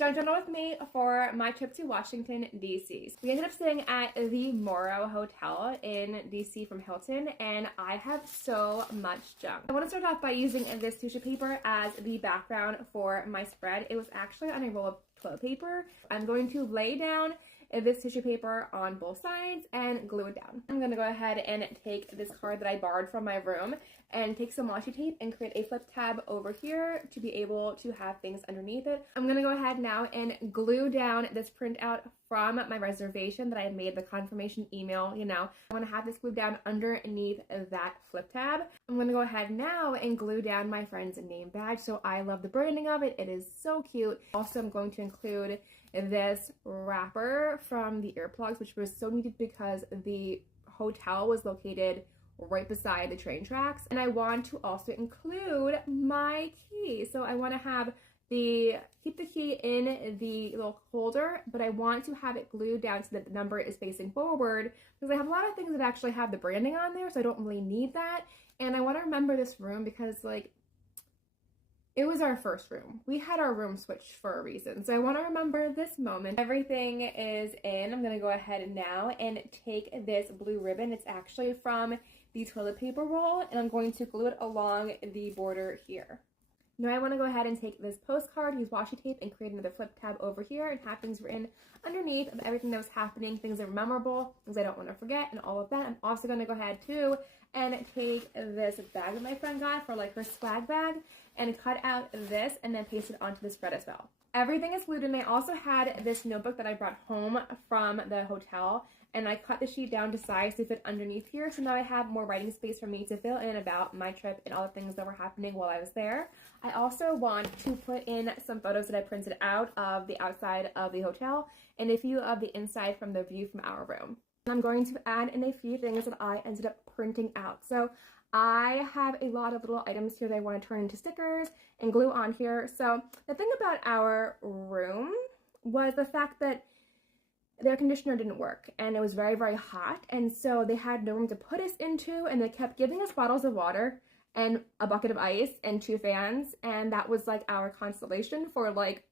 junk journal with me for my trip to Washington, D.C. We ended up staying at the Morrow Hotel in D.C. from Hilton, and I have so much junk. I want to start off by using this tissue paper as the background for my spread. It was actually on a roll of toilet paper. I'm going to lay down this tissue paper on both sides and glue it down. I'm going to go ahead and take this card that I borrowed from my room and take some washi tape and create a flip tab over here to be able to have things underneath it. I'm going to go ahead now and glue down this printout from my reservation that I made, the confirmation email, you know. I want to have this glued down underneath that flip tab. I'm going to go ahead now and glue down my friend's name badge. So I love the branding of it. It is so cute. Also, I'm going to include this wrapper from the earplugs, which was so needed because the hotel was located right beside the train tracks. And I want to also include my key. So I want to have keep the key in the little holder, but I want to have it glued down so that the number is facing forward, because I have a lot of things that actually have the branding on there, so I don't really need that. And I want to remember this room because, like, it was our first room. We had our room switched for a reason. So I want to remember this moment. Everything is in. I'm going to go ahead now and take this blue ribbon. It's actually from the toilet paper roll, and I'm going to glue it along the border here. Now I want to go ahead and take this postcard, use washi tape, and create another flip tab over here and have things written underneath of everything that was happening, things that are memorable, things I don't want to forget, and all of that. I'm also going to go ahead too and take this bag that my friend got for like her swag bag and cut out this and then paste it onto the spread as well. Everything is glued in. I also had this notebook that I brought home from the hotel, and I cut the sheet down to size to fit underneath here. So now I have more writing space for me to fill in about my trip and all the things that were happening while I was there. I also want to put in some photos that I printed out of the outside of the hotel and a few of the inside from the view from our room. And I'm going to add in a few things that I ended up printing out. So I have a lot of little items here that I want to turn into stickers and glue on here. So the thing about our room was the fact that the air conditioner didn't work and it was very, very hot. And so they had no room to put us into, and they kept giving us bottles of water and a bucket of ice and 2 fans. And that was like our consolation for like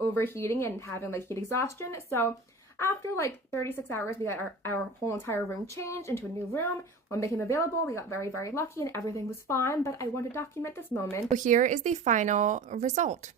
overheating and having like heat exhaustion. So after like 36 hours, we got our whole entire room changed into a new room. When it became available, we got very, very lucky and everything was fine, but I want to document this moment. So here is the final result.